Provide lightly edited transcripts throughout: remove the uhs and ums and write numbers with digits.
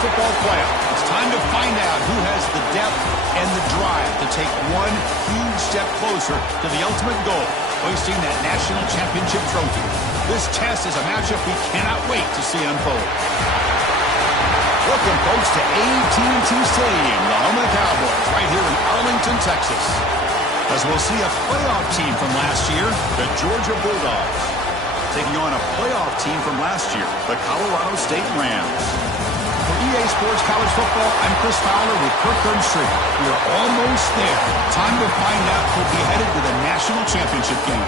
football playoff. It's time to find out who has the depth and the drive to take one huge step closer to the ultimate goal, hoisting that national championship trophy. This test is a matchup we cannot wait to see unfold. Welcome, folks, to AT&T Stadium, the home of the Cowboys, right here in Arlington, Texas. As we'll see a playoff team from last year, the Georgia Bulldogs, taking on a playoff team from last year, the Colorado State Rams. For EA Sports College Football, I'm Chris Fowler with Kirk Herbstreit. We are almost there. Time to find out who'll be headed to the national championship game.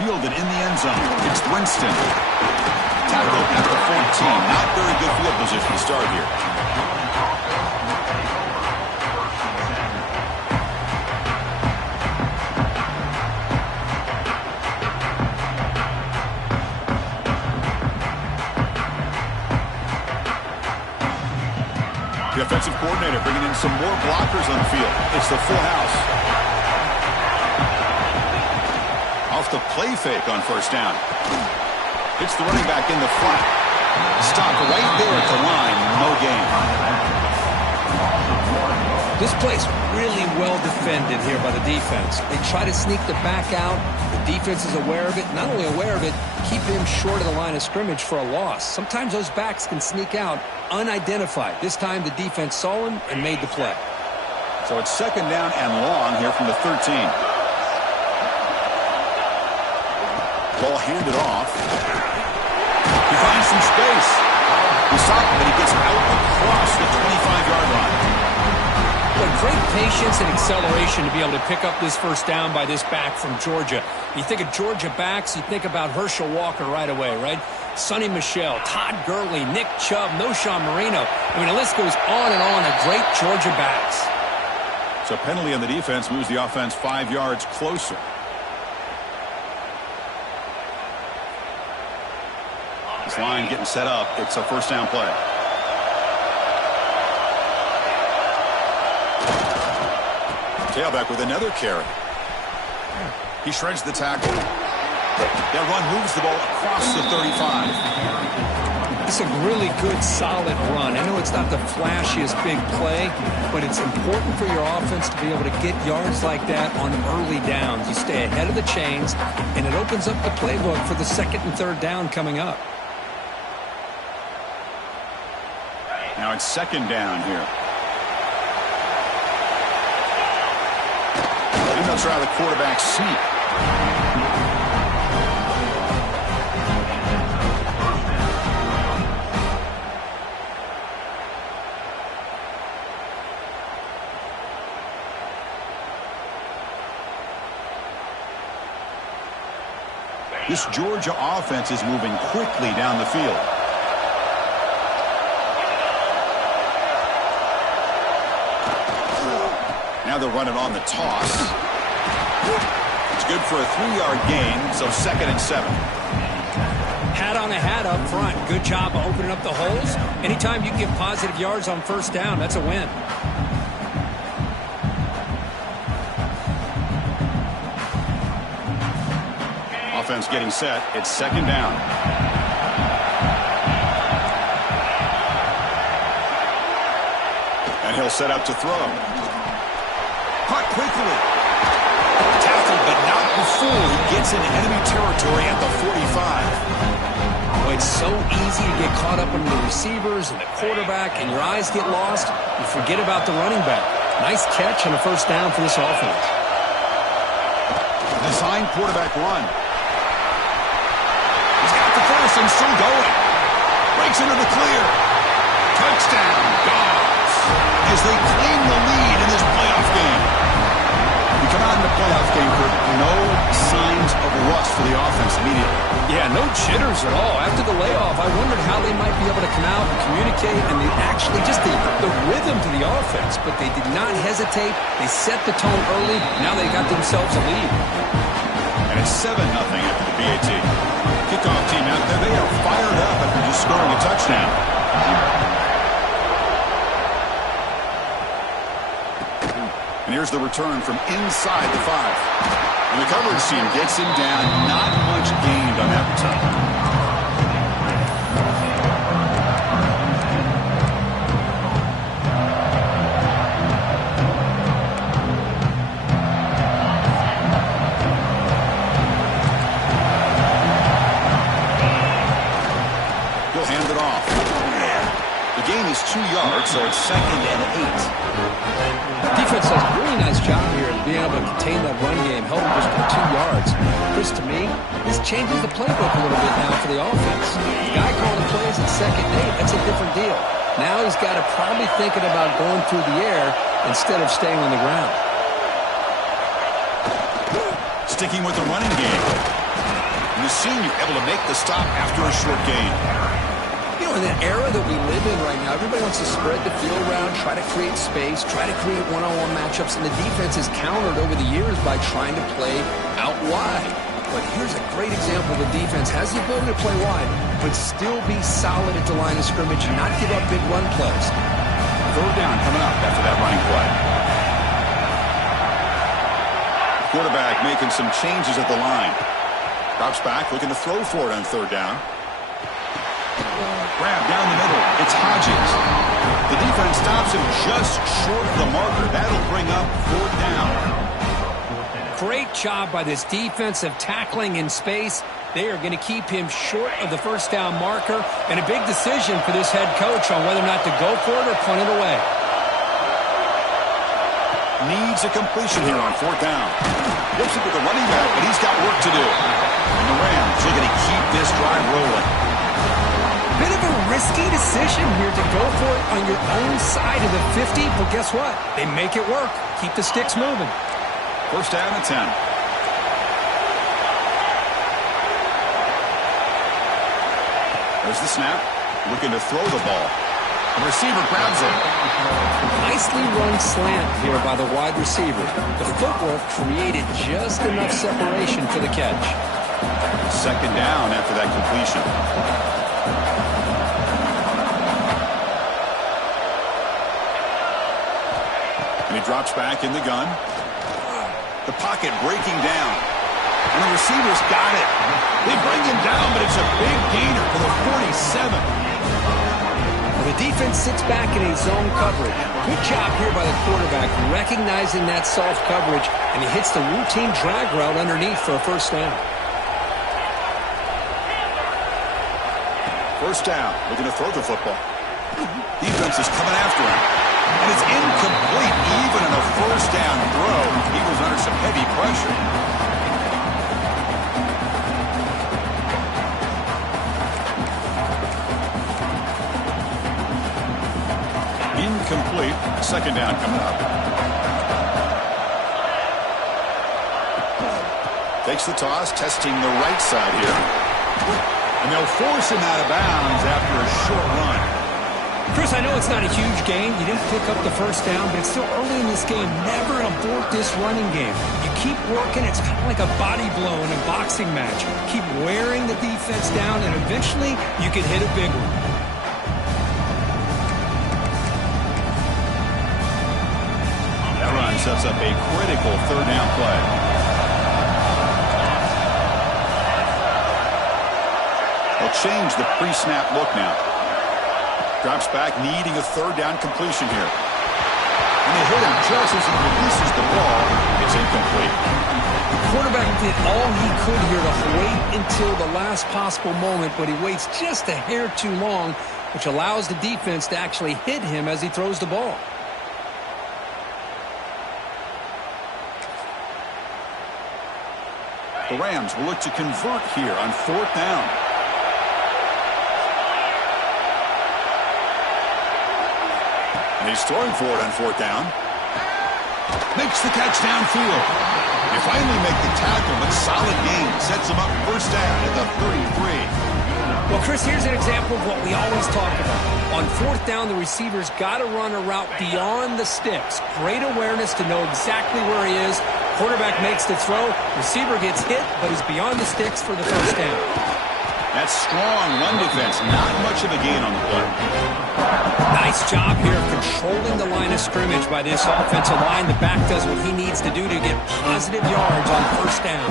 Fielded in the end zone. It's Winston. Tackled at the 14. Not very good field position to start here. The offensive coordinator bringing in some more blockers on the field. It's the full house. Off the play fake on first down. Hits the running back in the flat. Stop right there at the line. No gain. This play's really well defended here by the defense. They try to sneak the back out. The defense is aware of it. Not only aware of it, keeping him short of the line of scrimmage for a loss. Sometimes those backs can sneak out unidentified. This time the defense saw him and made the play. So it's second down and long here from the 13. Ball handed off. He finds some space. He stopped him, but he gets out across the 25-yard line. Well, great patience and acceleration to be able to pick up this first down by this back from Georgia. You think of Georgia backs, you think about Herschel Walker right away, right? Sonny Michel, Todd Gurley, Nick Chubb, Noshawn Marino. I mean, the list goes on and on of great Georgia backs. So penalty on the defense moves the offense 5 yards closer. This line getting set up. It's a first down play. Tailback with another carry. He shreds the tackle. That run moves the ball across the 35. It's a really good, solid run. I know it's not the flashiest big play, but it's important for your offense to be able to get yards like that on early downs. You stay ahead of the chains, and it opens up the playbook for the second and third down coming up. Now it's second down here. And they'll try the quarterback sneak. This Georgia offense is moving quickly down the field. Now they'll run it on the toss. It's good for a 3-yard gain, so second and 7. Hat on a hat up front. Good job of opening up the holes. Anytime you can get positive yards on first down, that's a win. Offense getting set. It's second down. And he'll set up to throw. Caught quickly. Tackled, but not before he gets into enemy territory at the 45. Boy, it's so easy to get caught up in the receivers and the quarterback, and your eyes get lost. You forget about the running back. Nice catch and a first down for this offense. Design quarterback run. He's got the first and still going. Breaks into the clear. Touchdown, Dogs, as they claim the lead in this playoff game. We come out not in the playoff game, Kurt. No signs of rust for the offense immediately. Yeah, no jitters at all. After the layoff, I wondered how they might be able to come out and communicate, and they actually just the rhythm to the offense, but they did not hesitate. They set the tone early. Now they got themselves a lead. And it's 7-0 after the BAT. Kickoff team out there, they are fired up after just scoring a touchdown. And here's the return from inside the 5. And the coverage team gets him down. Not much gained on that return. He'll hand it off. The gain is 2 yards, so it's 2nd and 8. Defense does a really nice job here of being able to contain that run game, held him just for 2 yards. Chris, to me, this changes the playbook a little bit now for the offense. The guy calling plays at 2nd and 8, that's a different deal. Now he's got to probably thinking about going through the air instead of staying on the ground. Sticking with the running game. And the senior able to make the stop after a short gain. You know, in the era that we live in right now, everybody wants to spread the field around, try to create space, try to create one-on-one matchups, and the defense is countered over the years by trying to play out wide. But here's a great example. The defense has the ability to play wide, but still be solid at the line of scrimmage and not give up big run plays. 3rd down coming up after that running play. Quarterback making some changes at the line. Drops back, looking to throw for it on 3rd down. Grab down the middle. It's Hodges. The defense stops him just short of the marker. That'll bring up 4th down. Great job by this defensive tackling in space. They are going to keep him short of the 1st down marker, and a big decision for this head coach on whether or not to go for it or punt it away. Needs a completion here on 4th down. Looks it with the running back, but he's got work to do. And the Rams are going to keep this drive rolling. Bit of a risky decision here to go for it on your own side of the 50, but guess what? They make it work. Keep the sticks moving. 1st down and 10. There's the snap. Looking to throw the ball. The receiver grabs it. Nicely run slant here by the wide receiver. The footwork created just enough separation for the catch. 2nd down after that completion. And he drops back in the gun. The pocket breaking down. And the receiver's got it. They bring him down, but it's a big gainer for the 47. The defense sits back in a zone coverage. Good job here by the quarterback, recognizing that soft coverage, and he hits the routine drag route underneath for a 1st down. 1st down, looking to throw the football. Defense is coming after him. And it's incomplete, even in a 1st down throw. He was under some heavy pressure. Incomplete. 2nd down coming up. Takes the toss, testing the right side here. And they'll force him out of bounds after a short run. Chris, I know it's not a huge gain. You didn't pick up the 1st down, but it's still early in this game. Never abort this running game. You keep working. It's kind of like a body blow in a boxing match. Keep wearing the defense down, and eventually you can hit a big one. That run sets up a critical 3rd down play. They'll change the pre-snap look now. Drops back, needing a 3rd down completion here. And they hit him just as he releases the ball. It's incomplete. The quarterback did all he could here to wait until the last possible moment, but he waits just a hair too long, which allows the defense to actually hit him as he throws the ball. The Rams will look to convert here on 4th down. And he's throwing for it on 4th down. Makes the catch downfield. They finally make the tackle, but solid gain. Sets them up first down at the 33. Well, Chris, here's an example of what we always talk about. On fourth down, the receiver's got to run a route beyond the sticks. Great awareness to know exactly where he is. Quarterback makes the throw. Receiver gets hit, but is beyond the sticks for the first down. That's strong run defense. Not much of a gain on the play. Nice job here of controlling the line of scrimmage by this offensive line. The back does what he needs to do to get positive yards on first down.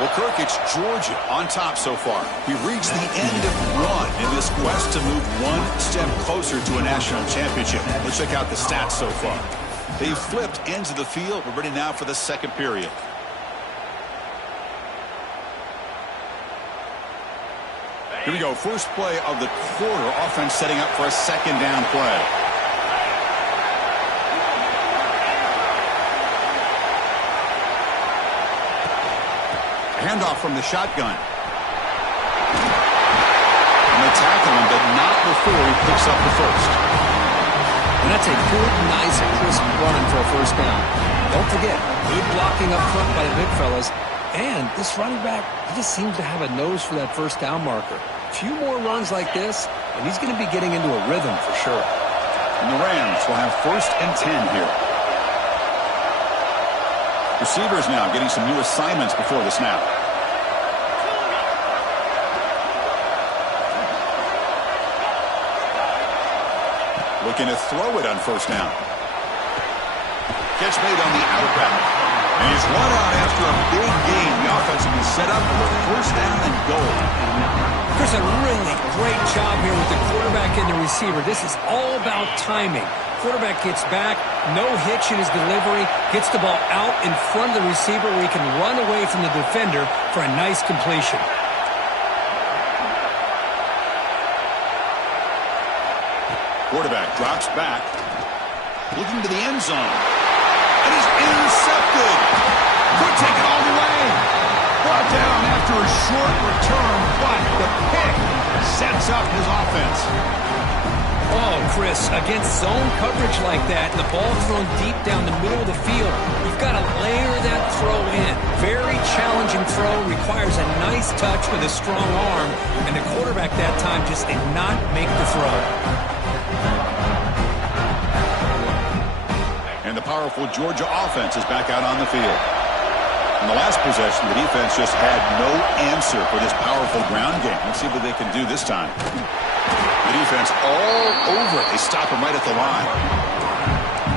Well, Kirk, it's Georgia on top so far. We've reached the end of one in this quest to move one step closer to a national championship. Let's check out the stats so far. They've flipped ends of the field. We're ready now for the second period. Here we go. First play of the quarter. Offense setting up for a second down play. Handoff from the shotgun. And they tackle him, but not before he picks up the first. And that's a good, nice, crisp run for a first down. Don't forget, good blocking up front by the big fellas. And this running back, he just seems to have a nose for that first down marker. A few more runs like this, and he's going to be getting into a rhythm for sure. And the Rams will have 1st and 10 here. Receivers now getting some new assignments before the snap. Looking to throw it on first down. Catch made on the out route. And he's run out after a big gain. The offense will be set up for first down and goal. Chris, a really great job here with the quarterback and the receiver. This is all about timing. Quarterback gets back, no hitch in his delivery, gets the ball out in front of the receiver where he can run away from the defender for a nice completion. Quarterback drops back, looking to the end zone, and he's intercepted. Could take it all the way. Brought down after a short return, but the pick sets up his offense. Oh, Chris, against zone coverage like that, the ball thrown deep down the middle of the field, you've got to layer that throw in. Very challenging throw, requires a nice touch with a strong arm, and the quarterback that time just did not make the throw. And the powerful Georgia offense is back out on the field. In the last possession, the defense just had no answer for this powerful ground game. Let's see what they can do this time. The defense all over. They stop him right at the line.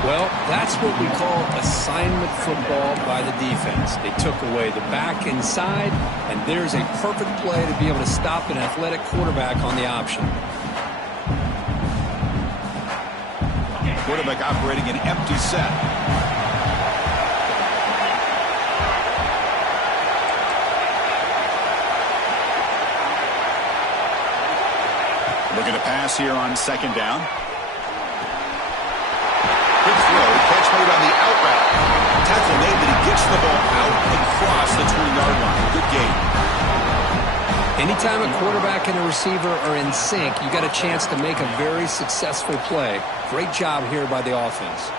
Well, that's what we call assignment football by the defense. They took away the back inside, and there's a perfect play to be able to stop an athletic quarterback on the option. Quarterback operating an empty set. Looking to pass here on second down. Good throw. Catch made on the out route. Tackle made, but he gets the ball out across the 20-yard line. Good game. Anytime a quarterback and a receiver are in sync, you got a chance to make a very successful play. Great job here by the offense.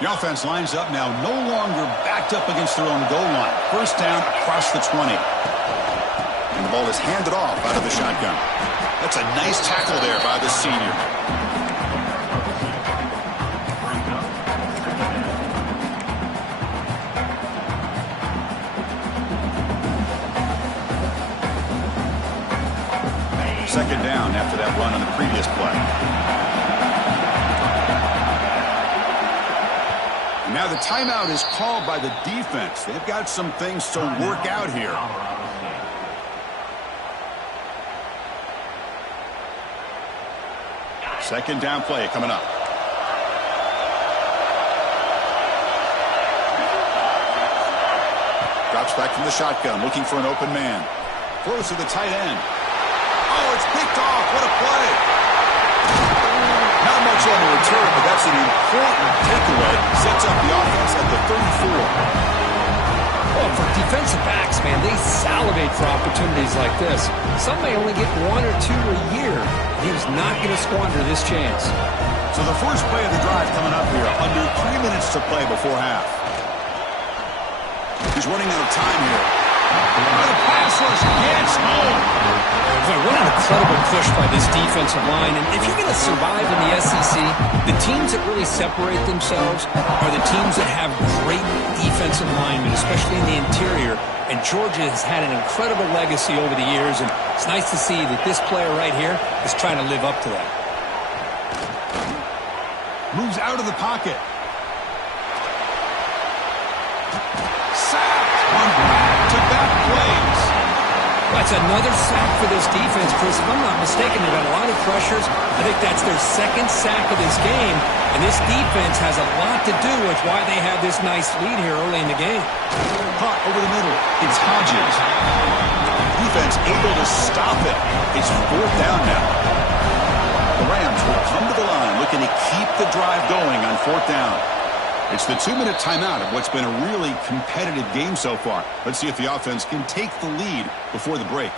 The offense lines up now, no longer backed up against their own goal line. First down across the 20. And the ball is handed off out of the shotgun. That's a nice tackle there by the senior. Second down after that run on the previous play. Now the timeout is called by the defense. They've got some things to work out here. Second down play coming up. Drops back from the shotgun, looking for an open man. Throws to the tight end. Oh, it's picked off. What a play. Not much on the return, but that's an important takeaway. Sets up the offense at the 34. Well, for defensive backs, man, they salivate for opportunities like this. Some may only get 1 or 2 a year. He was not going to squander this chance. So the first play of the drive coming up here. Under 3 minutes to play before half. He's running out of time here. The pass rush gets home. Boy, what an incredible push by this defensive line. And if you're going to survive in the SEC, the teams that really separate themselves are the teams that have great defensive linemen, especially in the interior. And Georgia has had an incredible legacy over the years, and it's nice to see that this player right here is trying to live up to that. Moves out of the pocket. Sacked on back-to-back plays. That's another sack for this defense, Chris. If I'm not mistaken, they've got a lot of pressures. I think that's their second sack of this game. And this defense has a lot to do with why they have this nice lead here early in the game. Caught over the middle. It's Hodges. Defense able to stop it. It's 4th down now. The Rams will come to the line looking to keep the drive going on 4th down. It's the 2-minute timeout of what's been a really competitive game so far. Let's see if the offense can take the lead before the break.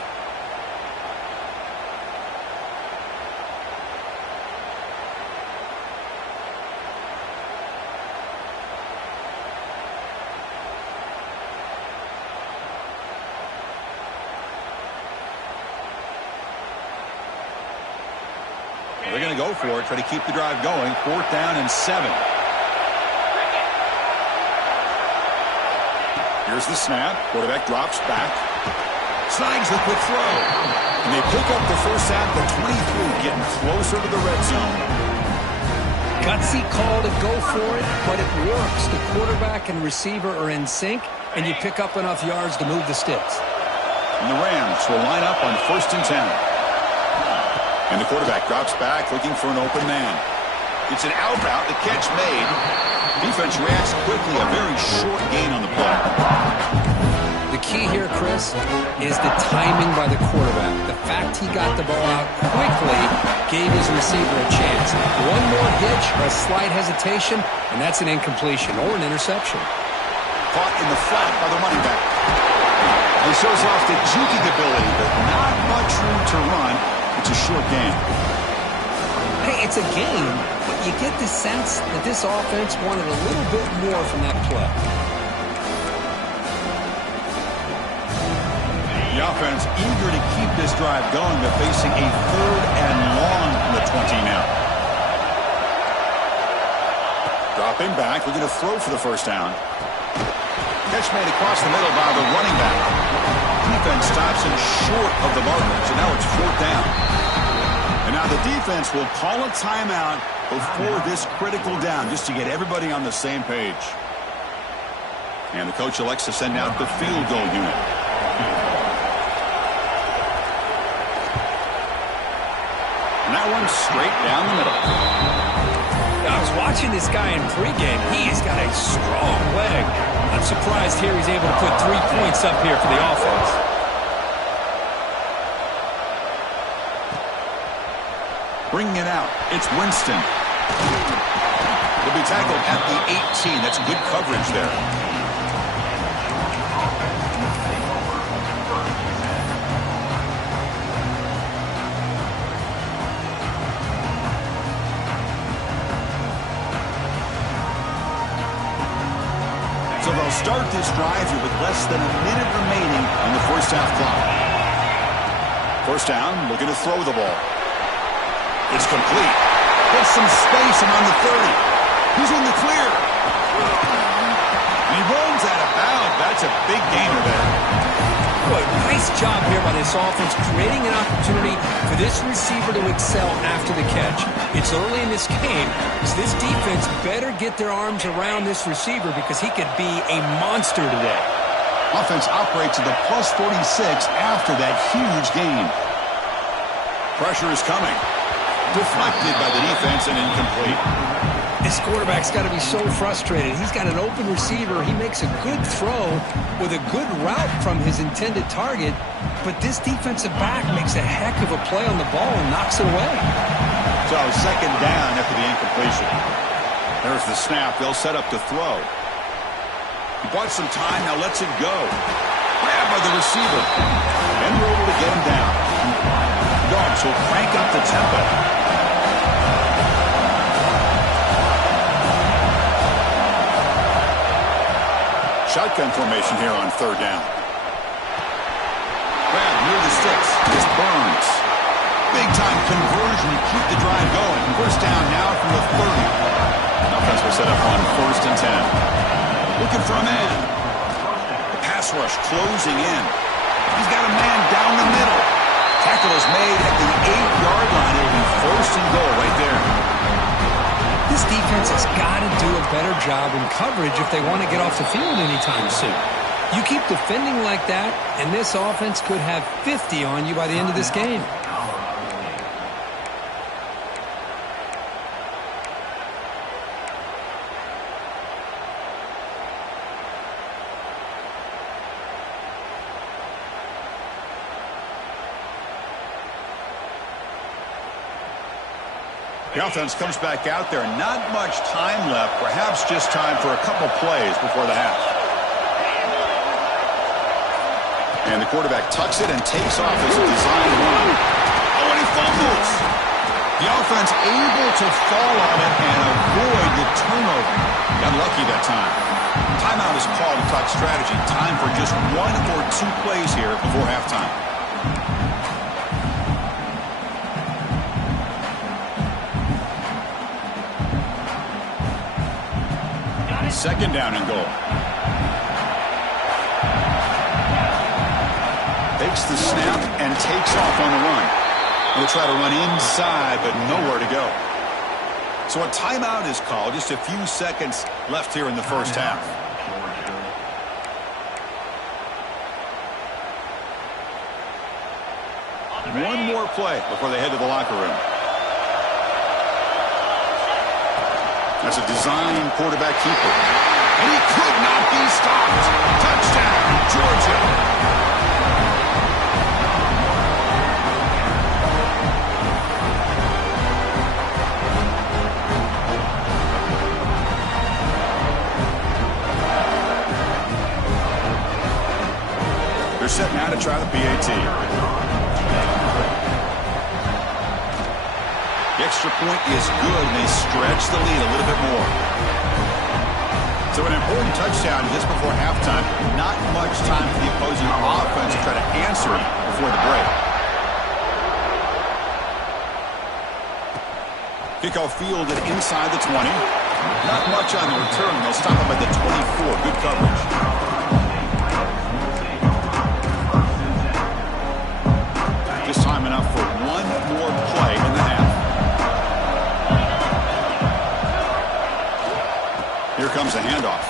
They're going to go for it, try to keep the drive going. 4th down and 7. Here's the snap. Quarterback drops back. Snags the quick throw. And they pick up the first at the 23, getting closer to the red zone. Gutsy call to go for it, but it works. The quarterback and receiver are in sync, and you pick up enough yards to move the sticks. And the Rams will line up on 1st and 10. And the quarterback drops back, looking for an open man. It's an out route. The catch made. Defense reacts quickly. A very short gain on the play. The key here, Chris, is the timing by the quarterback. The fact he got the ball out quickly gave his receiver a chance. One more hitch or a slight hesitation, and that's an incompletion or an interception. Caught in the flat by the running back. He shows off the juking ability, but not much room to run. It's a short game. Hey, it's a game, but you get the sense that this offense wanted a little bit more from that play. The offense eager to keep this drive going, but facing a 3rd and long from the 20 now. Dropping back, looking to throw for the first down. Catch made across the middle by the running back. Defense stops him short of the marker, so now it's 4th down. And now the defense will call a timeout before this critical down, just to get everybody on the same page. And the coach elects to send out the field goal unit. And that one's straight down the middle. I was watching this guy in pregame. He's got a strong leg. I'm surprised here he's able to put 3 points up here for the offense. Bringing it out, it's Winston. He'll be tackled at the 18. That's good coverage there. So they'll start this drive here with less than a minute remaining on the first half clock. First down, looking to throw the ball. It's complete. Gets some space around the 30. He's in the clear. And he runs out of bounds. That's a big gainer there. Boy, nice job here by this offense, creating an opportunity for this receiver to excel after the catch. It's early in this game, so this defense better get their arms around this receiver because he could be a monster today. Offense operates at the plus 46 after that huge gain. Pressure is coming. Deflected by the defense and incomplete. This quarterback's got to be so frustrated. He's got an open receiver. He makes a good throw with a good route from his intended target, but this defensive back makes a heck of a play on the ball and knocks it away. So second down after the incompletion. There's the snap. They'll set up to throw. He bought some time. Now lets it go. Grabbed by the receiver. And we're able to get him down. Dogs will crank up the tempo. Shotgun formation here on third down. Grab near the sticks. It's Burns. Big-time conversion to keep the drive going. First down now from the 30. Offense will set up on 1st and 10. Looking for a man. The pass rush closing in. He's got a man down the middle. Tackle is made at the 8-yard line. It'll be 1st and goal right there. This defense has got to do a better job in coverage if they want to get off the field anytime soon. You keep defending like that, and this offense could have 50 on you by the end of this game. The offense comes back out there. Not much time left. Perhaps just time for a couple plays before the half. And the quarterback tucks it and takes off as a designed run. Oh, and he fumbles. The offense able to fall on it and avoid the turnover. Got lucky that time. Timeout is called to talk strategy. Time for just 1 or 2 plays here before halftime. Second down and goal. Takes the snap and takes off on the run. He'll try to run inside, but nowhere to go. So a timeout is called. Just a few seconds left here in the first half. One more play before they head to the locker room. That's a design quarterback keeper. And he could not be stopped. Touchdown, Georgia. They're set now to try the PAT. The extra point is good, and they stretch the lead a little bit more. So an important touchdown just before halftime. Not much time for the opposing offense to try to answer it before the break. Kickoff fielded inside the 20. Not much on the return. They'll stop him at the 24. Good coverage. Just time enough for one more play in the half. Here comes a handoff.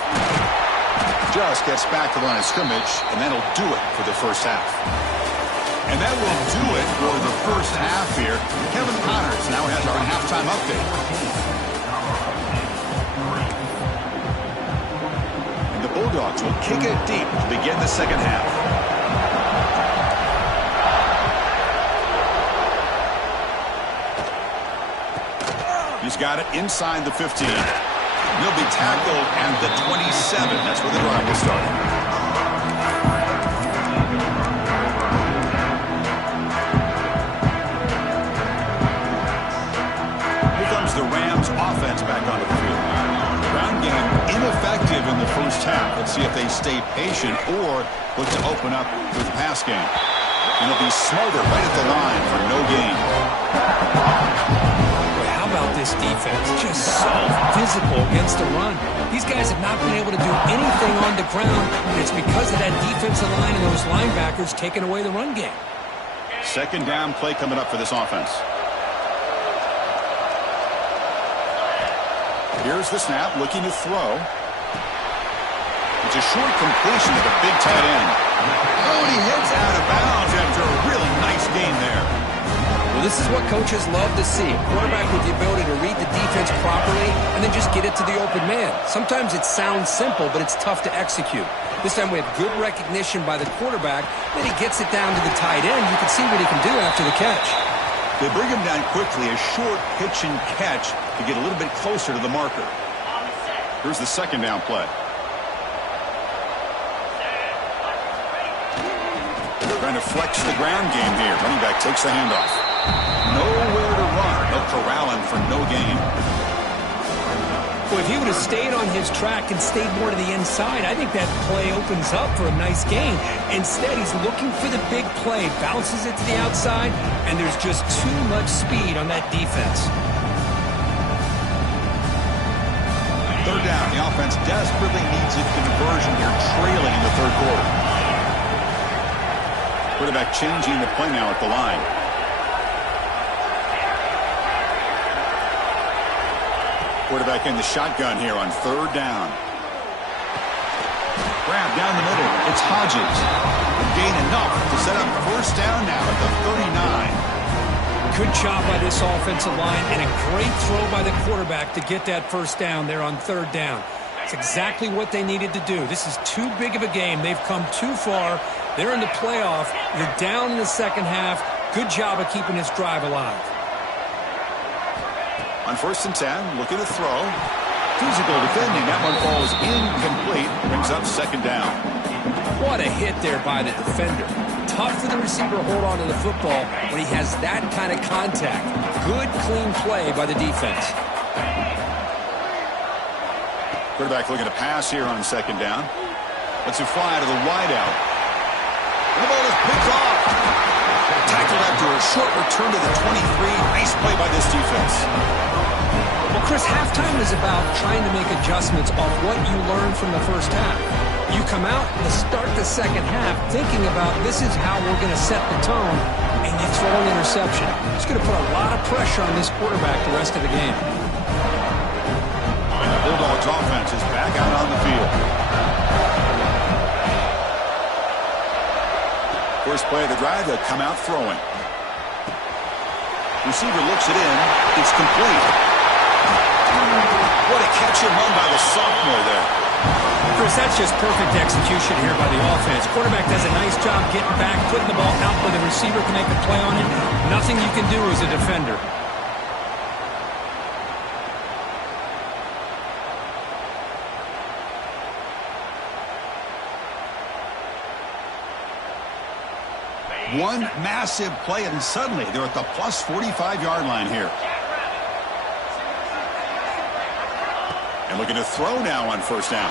Just gets back to the line of scrimmage, and that'll do it for the first half. And that will do it for the first half here. Kevin Connors now has our halftime update. And the Bulldogs will kick it deep to begin the second half. He's got it inside the 15. He'll be tackled at the 27. That's where the drive will start. Here comes the Rams offense back onto the field. Ground game ineffective in the first half. Let's see if they stay patient or look to open up with the pass game. And they'll be smarter right at the line for no gain. About this defense, just so physical against the run. These guys have not been able to do anything on the ground, and it's because of that defensive line and those linebackers taking away the run game. Second down play coming up for this offense. Here's the snap, looking to throw. It's a short completion to the big tight end. Oh, and he heads out of bounds after a really nice game there. Well, this is what coaches love to see. A quarterback with the ability to read the defense properly and then just get it to the open man. Sometimes it sounds simple, but it's tough to execute. This time we have good recognition by the quarterback. Then he gets it down to the tight end. You can see what he can do after the catch. They bring him down quickly, a short pitch and catch to get a little bit closer to the marker. Here's the second down play. They're trying to flex the ground game here. Running back takes the handoff. Nowhere to run. They'll corral him for no gain. Well, if he would have stayed on his track and stayed more to the inside, I think that play opens up for a nice gain. Instead, he's looking for the big play, bounces it to the outside, and there's just too much speed on that defense. Third down. The offense desperately needs a conversion here, trailing in the third quarter. Quarterback changing the play now at the line. Quarterback in the shotgun here on third down. Grab down the middle. It's Hodges. Gain enough to set up first down now at the 39. Good job by this offensive line and a great throw by the quarterback to get that first down there on third down. It's exactly what they needed to do. This is too big of a game. They've come too far. They're in the playoff. You're down in the second half. Good job of keeping this drive alive. On first and 10, looking to throw. Physical defending. That one falls incomplete. Brings up second down. What a hit there by the defender. Tough for the receiver to hold on to the football when he has that kind of contact. Good, clean play by the defense. Quarterback looking to pass here on second down. Lets it fly to the wideout. And the ball is picked off. Tackled after a short return to the 23. Nice play by this defense. Well, Chris, halftime is about trying to make adjustments off what you learned from the first half. You come out to start the second half thinking about this is how we're going to set the tone, and you throw an interception. It's going to put a lot of pressure on this quarterback the rest of the game. And the Bulldogs offense is back out on the field. First play of the drive, they'll come out throwing. Receiver looks it in. It's complete. What a catch and run by the sophomore there. Chris, that's just perfect execution here by the offense. Quarterback does a nice job getting back, putting the ball out where the receiver can make a play on it. Nothing you can do as a defender. One massive play, and suddenly they're at the plus 45-yard line here. And looking to throw now on first down.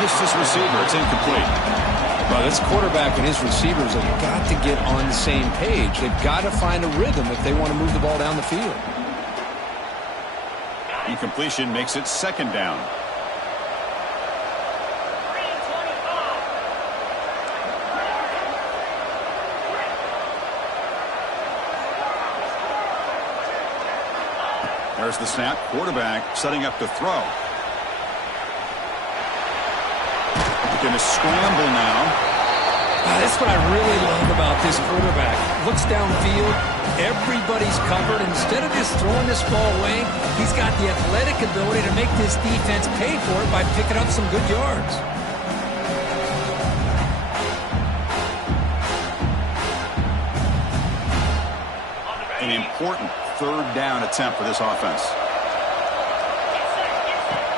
Missed his receiver. It's incomplete. Well, this quarterback and his receivers have got to get on the same page. They've got to find a rhythm if they want to move the ball down the field. Incompletion makes it second down. There's the snap. Quarterback setting up to throw. Going to scramble now. That's what I really love about this quarterback. Looks downfield. Everybody's covered. Instead of just throwing this ball away, he's got the athletic ability to make this defense pay for it by picking up some good yards. An important third down attempt for this offense.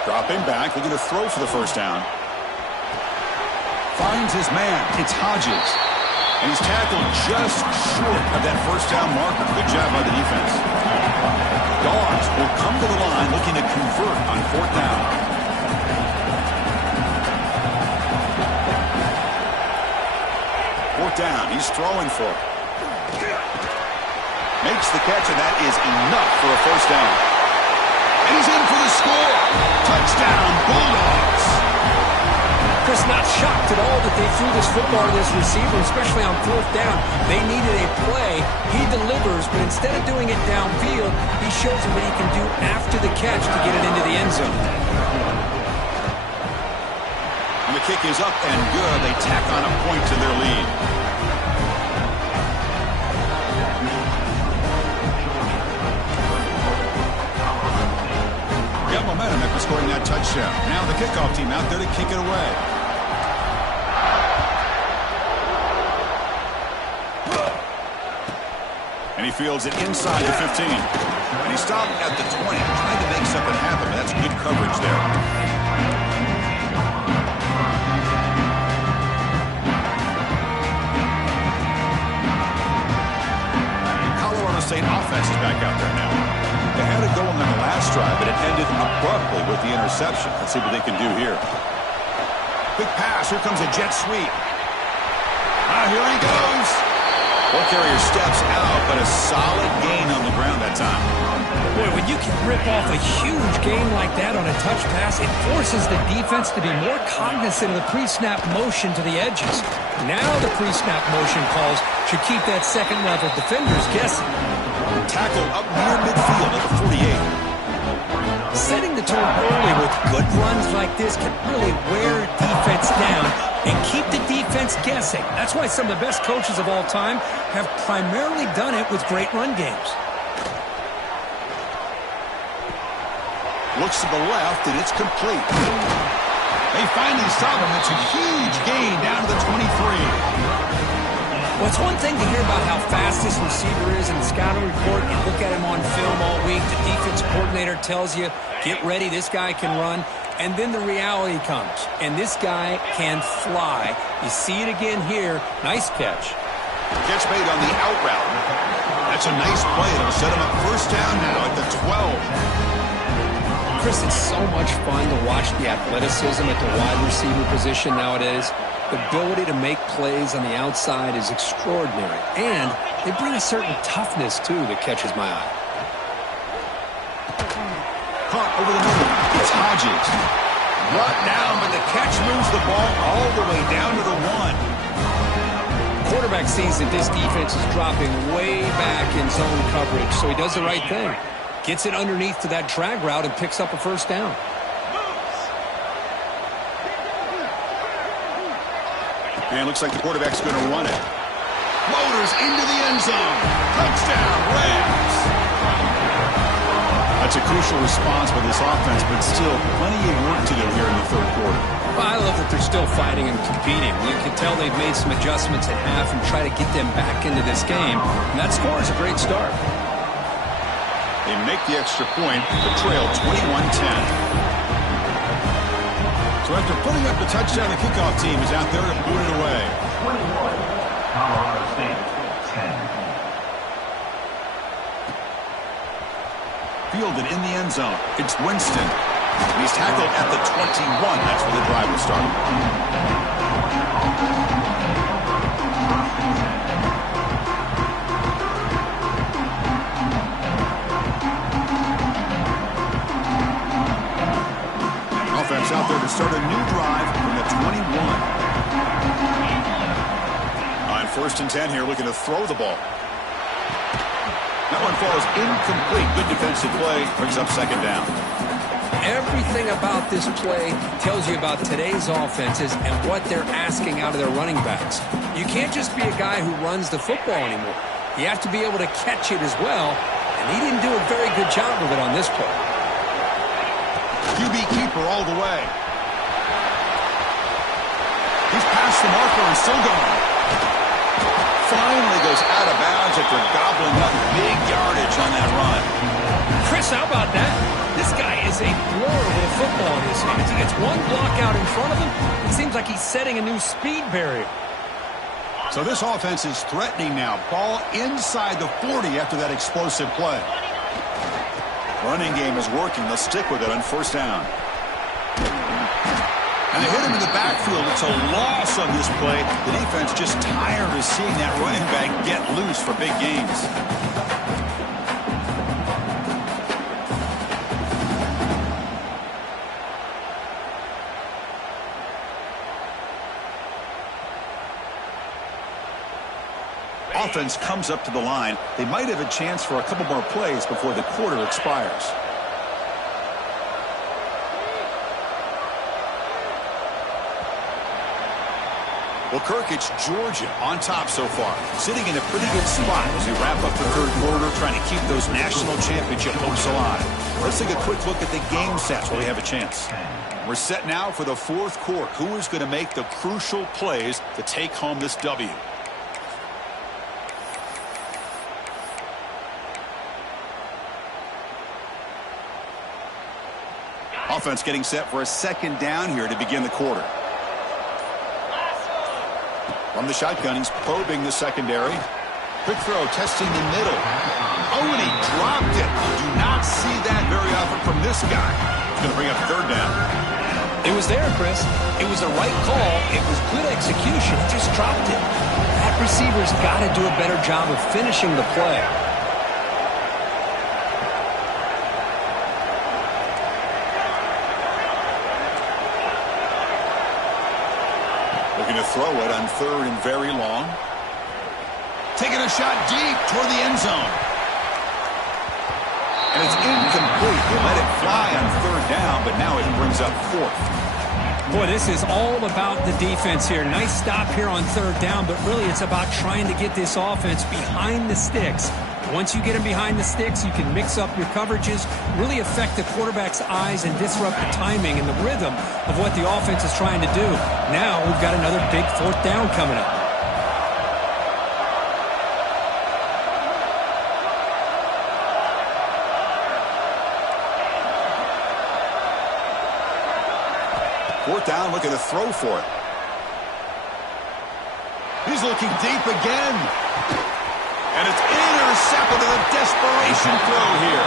Dropping back, looking to throw for the first down. Finds his man. It's Hodges. And he's tackled just short of that first down marker. Good job by the defense. Dogs will come to the line looking to convert on fourth down. Fourth down. He's throwing for it. Makes the catch, and that is enough for a first down. And he's in for the score. Touchdown, Bulldogs. Chris, not shocked at all that they threw this football to this receiver, especially on fourth down. They needed a play. He delivers, but instead of doing it downfield, he shows them what he can do after the catch to get it into the end zone. And the kick is up and good. They tack on a point to their lead. the kickoff team out there to kick it away. And he fields it inside the 15. And he stopped at the 20, trying to make something happen. But that's good coverage there. Colorado State offense is back out there now. They had it going on the last drive, but it ended abruptly with the interception. Let's see what they can do here. Big pass. Here comes a jet sweep. Here he goes. Ball carrier steps out, but a solid gain on the ground that time. Boy, when you can rip off a huge gain like that on a touch pass, it forces the defense to be more cognizant of the pre-snap motion to the edges. Now the pre-snap motion calls should keep that second-level defenders guessing. Tackle up near midfield at the 48. Setting the tone early with good runs like this can really wear defense down and keep the defense guessing. That's why some of the best coaches of all time have primarily done it with great run games. Looks to the left, and it's complete. They finally stop him. It's a huge gain down to the 23. Well, it's one thing to hear about how fast this receiver is in the scouting report. You look at him on film all week. The defense coordinator tells you, get ready, this guy can run. And then the reality comes, and this guy can fly. You see it again here. Nice catch. Catch made on the out route. That's a nice play. It'll set him up first down now at the 12. Chris, it's so much fun to watch the athleticism at the wide receiver position nowadays. The ability to make plays on the outside is extraordinary. And they bring a certain toughness, too, that catches my eye. Caught over the middle. It's Hodges. Brought down, but the catch moves the ball all the way down to the 1. Quarterback sees that this defense is dropping way back in zone coverage, so he does the right thing. Gets it underneath to that drag route and picks up a first down. And looks like the quarterback's going to run it. Motors into the end zone. Touchdown, Rams. That's a crucial response by this offense, but still plenty of work to do here in the third quarter. Well, I love that they're still fighting and competing. You can tell they've made some adjustments at half and try to get them back into this game. And that score is a great start. They make the extra point. The trail 21-10. So after putting up the touchdown, the kickoff team is out there to boot it away. 21, Colorado State, 10. Fielded in the end zone. It's Winston. He's tackled at the 21. That's where the drive will start. Offense out there to start a new drive from the 21. On 1st and 10 here, looking to throw the ball. That one falls incomplete. Good defensive play. Brings up second down. Everything about this play tells you about today's offenses and what they're asking out of their running backs. You can't just be a guy who runs the football anymore. You have to be able to catch it as well, and he didn't do a very good job of it on this play. QB keeper all the way. He's past the marker and still going. Finally goes out of bounds after gobbling up big yardage on that run. Chris, how about that? This guy is a blur with football in his hands. He gets one block out in front of him. It seems like he's setting a new speed barrier. So this offense is threatening now. Ball inside the 40 after that explosive play. Running game is working. They'll stick with it on 1st down. And they hit him in the backfield. It's a loss on this play. The defense just tired of seeing that running back get loose for big gains. Offense comes up to the line. They might have a chance for a couple more plays before the quarter expires. Well, Kirk, it's Georgia on top so far, sitting in a pretty good spot as we wrap up the third quarter, trying to keep those national championship hopes alive. Let's take a quick look at the game stats while we have a chance. We're set now for the fourth quarter. Who is going to make the crucial plays to take home this W? Offense getting set for a second down here to begin the quarter. From the shotgun, he's probing the secondary. Quick throw, testing the middle. Oh, and he dropped it. You do not see that very often from this guy. He's going to bring up third down. It was there, Chris. It was the right call. It was good execution. He just dropped it. That receiver's got to do a better job of finishing the play. Looking to throw it on third and very long. Taking a shot deep toward the end zone. And it's incomplete. They let it fly on third down, but now it brings up fourth. Boy, this is all about the defense here. Nice stop here on third down, but really it's about trying to get this offense behind the sticks. Once you get them behind the sticks, you can mix up your coverages, really affect the quarterback's eyes and disrupt the timing and the rhythm of what the offense is trying to do. Now we've got another big fourth down coming up. Fourth down, looking to throw for it. He's looking deep again. And it's intercepted with a desperation throw here.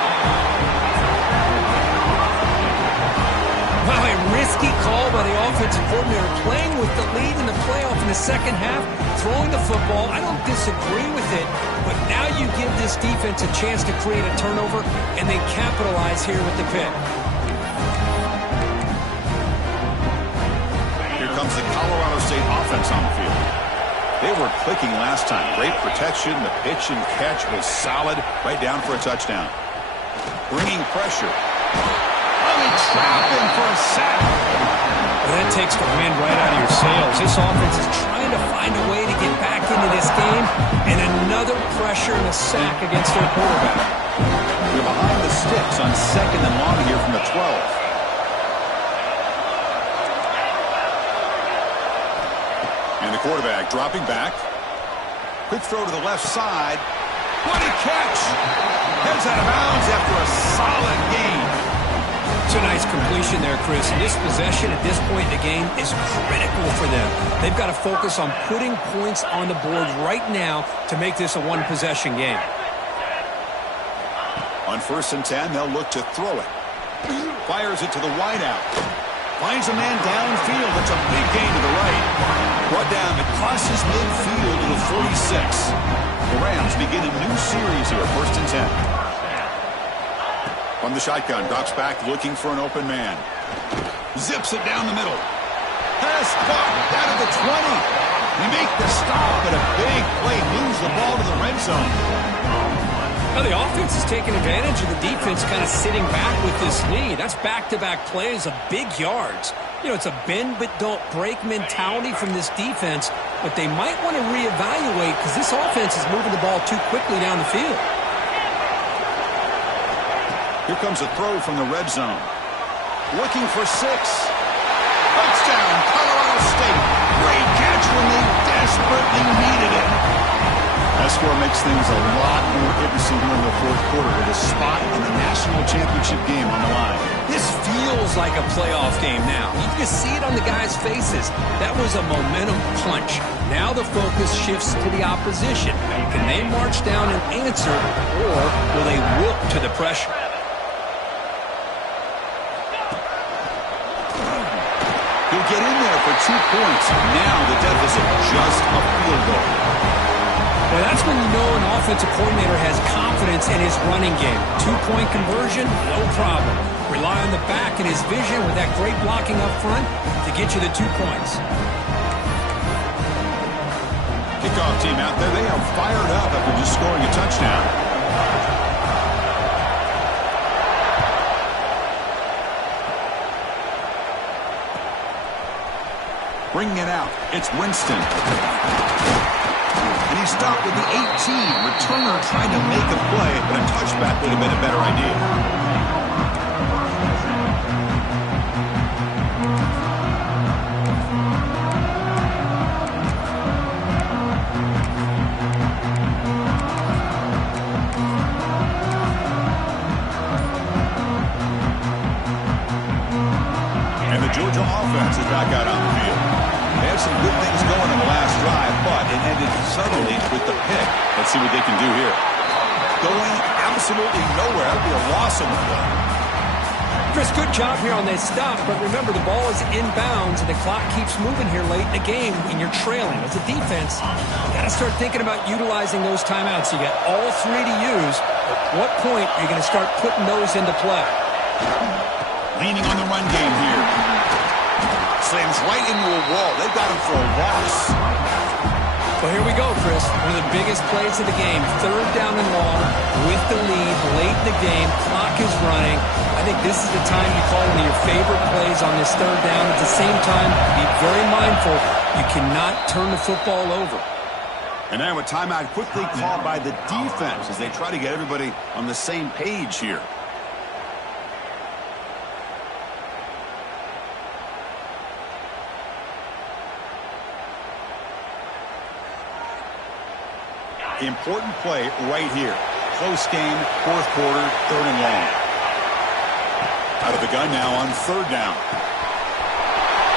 Wow, a risky call by the offensive coordinator, playing with the lead in the playoff in the second half, throwing the football. I don't disagree with it, but now you give this defense a chance to create a turnover, and they capitalize here with the pick. Here comes the Colorado State offense on the field. They were clicking last time. Great protection. The pitch and catch was solid. Right down for a touchdown. Bringing pressure. Oh, he trapped him for a sack. Well, that takes the wind right out of your sails. This offense is trying to find a way to get back into this game, and another pressure and a sack against their quarterback. They're behind the sticks on second and long here from the 12. And the quarterback dropping back. Quick throw to the left side. What a catch! Heads out of bounds after a solid gain. It's a nice completion there, Chris. And this possession at this point in the game is critical for them. They've got to focus on putting points on the board right now to make this a one-possession game. On 1st and 10, they'll look to throw it. Fires it to the wideout. Finds a man downfield. It's a big gain to the right. Brought down across his midfield to the 46. The Rams begin a new series here, 1st and 10. From the shotgun, drops back looking for an open man. Zips it down the middle. Pass caught down at the 20. They make the stop, but a big play moves the ball to the red zone. Now the offense is taking advantage of the defense kind of sitting back with this lead. That's back-to-back plays of big yards. You know, it's a bend but don't break mentality from this defense, but they might want to reevaluate because this offense is moving the ball too quickly down the field. Here comes a throw from the red zone. Looking for 6. Touchdown, Colorado State. Great catch when they desperately needed it. That score makes things a lot more interesting here in the fourth quarter with a spot in the national championship game on the line. This feels like a playoff game now. You can see it on the guys' faces. That was a momentum punch. Now the focus shifts to the opposition. Can they march down and answer, or will they whoop to the pressure? He'll get in there for 2 points. Now the deficit just a field goal. Well, that's when you know an offensive coordinator has confidence in his running game. 2-point conversion, no problem. Rely on the back and his vision with that great blocking up front to get you the 2 points. Kickoff team out there, they are fired up after just scoring a touchdown. Bringing it out, it's Winston. And he stopped with the 18. Returner trying to make a play, but a touchback would have been a better idea. see what they can do here. Going absolutely nowhere. That would be a loss on the play. Chris, good job here on this stop, but remember the ball is inbounds and the clock keeps moving here late in the game and you're trailing. As a defense, you got to start thinking about utilizing those timeouts. You got all three to use. At what point are you going to start putting those into play? Leaning on the run game here. Slams right into a wall. They've got him for a loss. Well, here we go, Chris. One of the biggest plays of the game. 3rd down and long with the lead late in the game. Clock is running. I think this is the time you call one of your favorite plays on this 3rd down. At the same time, be very mindful. You cannot turn the football over. And now a timeout quickly called by the defense as they try to get everybody on the same page here. Important play right here. Close game, 4th quarter, 3rd and long. Out of the gun now on 3rd down.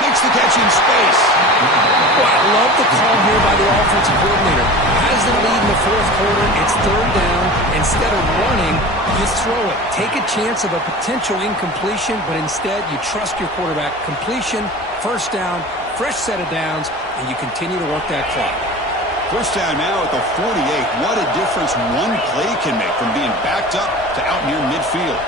Makes the catch in space. Well, I love the call here by the offensive coordinator. Has the lead in the 4th quarter. It's 3rd down. Instead of running, you throw it. Take a chance of a potential incompletion, but instead you trust your quarterback. Completion, 1st down, fresh set of downs, and you continue to work that clock. 1st down now at the 48. What a difference one play can make from being backed up to out near midfield.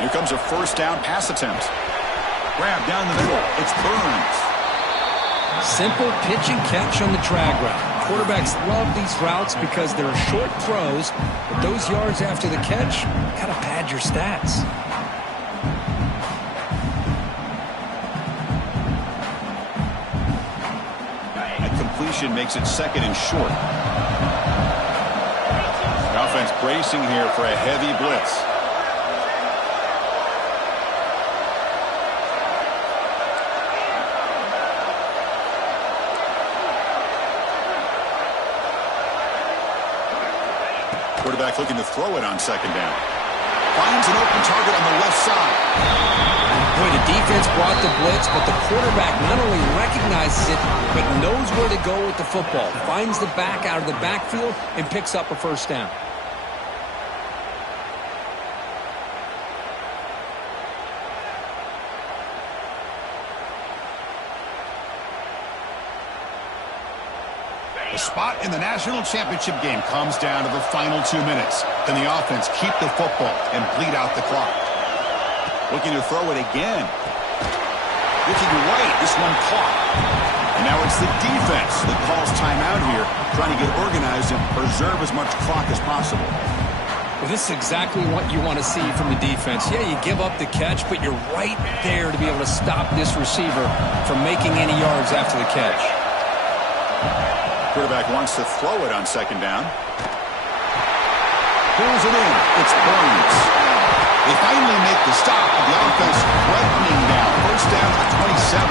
Here comes a 1st down pass attempt. Grab down the middle. It's Burns. Simple pitch and catch on the drag route. Quarterbacks love these routes because they're short throws, but those yards after the catch kind of pad your stats. That completion makes it 2nd and short. The offense bracing here for a heavy blitz. Quarterback looking to throw it on 2nd down. Finds an open target on the left side. Boy, the defense brought the blitz, but the quarterback not only recognizes it, but knows where to go with the football. Finds the back out of the backfield and picks up a 1st down. The spot in the national championship game comes down to the final 2 minutes. Can the offense keep the football and bleed out the clock? Looking to throw it again. Looking right, this one caught. And now it's the defense that calls timeout here, trying to get organized and preserve as much clock as possible. Well, this is exactly what you want to see from the defense. Yeah, you give up the catch, but you're right there to be able to stop this receiver from making any yards after the catch. Quarterback wants to throw it on 2nd down. Pulls it in. It's Burns. They finally make the stop. The offense threatening down. 1st down at the 27.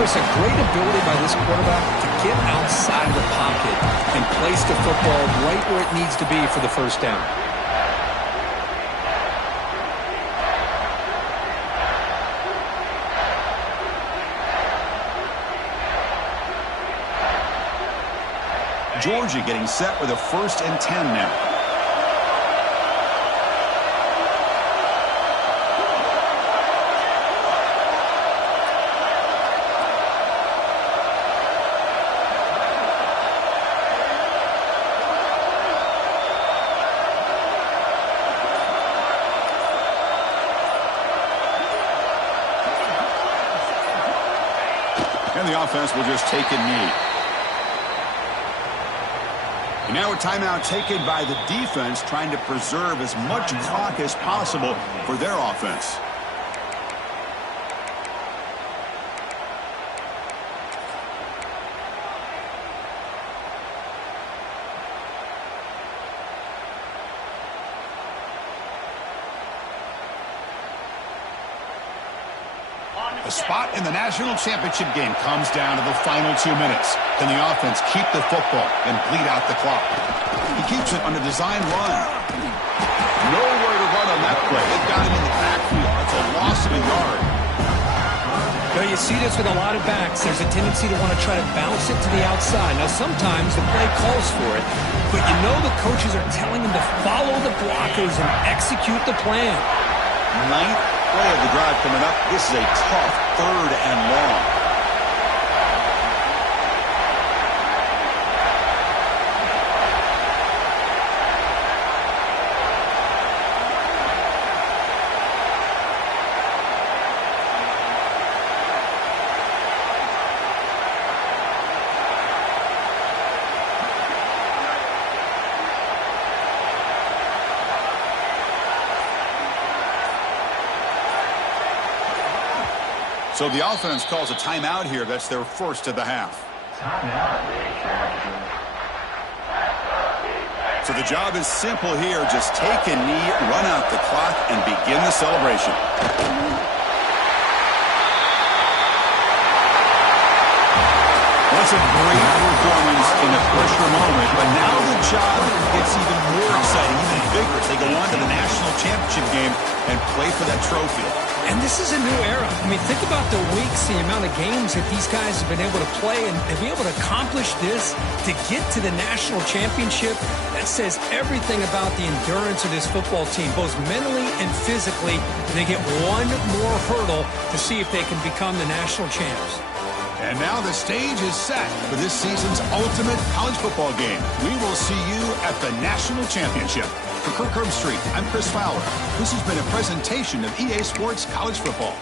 Chris, a great ability by this quarterback to get outside of the pocket and place the football right where it needs to be for the 1st down. Georgia getting set with a 1st and 10 now. And the offense will just take a knee. And now a timeout taken by the defense, trying to preserve as much clock as possible for their offense. The spot in the national championship game comes down to the final 2 minutes. Can the offense keep the football and bleed out the clock? He keeps it on a design run. Nowhere that play. They got him in the backfield. It's a loss of a yard. Well, you see this with a lot of backs. There's a tendency to want to try to bounce it to the outside. Now, sometimes the play calls for it, but you know the coaches are telling them to follow the blockers and execute the plan. Ninth play of the drive coming up. This is a tough 3rd and long. So the offense calls a timeout here. That's their first of the half. So the job is simple here. Just take a knee, run out the clock, and begin the celebration. That's a great performance in the pressure moment, but now the job gets even more exciting, even bigger as they go on to the national championship game and play for that trophy. And this is a new era. I mean, think about the weeks, the amount of games that these guys have been able to play, and to be able to accomplish this, to get to the national championship, that says everything about the endurance of this football team, both mentally and physically. They get one more hurdle to see if they can become the national champs. And now the stage is set for this season's ultimate college football game. We will see you at the national championship. For Kirk Herbstreit, I'm Chris Fowler. This has been a presentation of EA Sports College Football.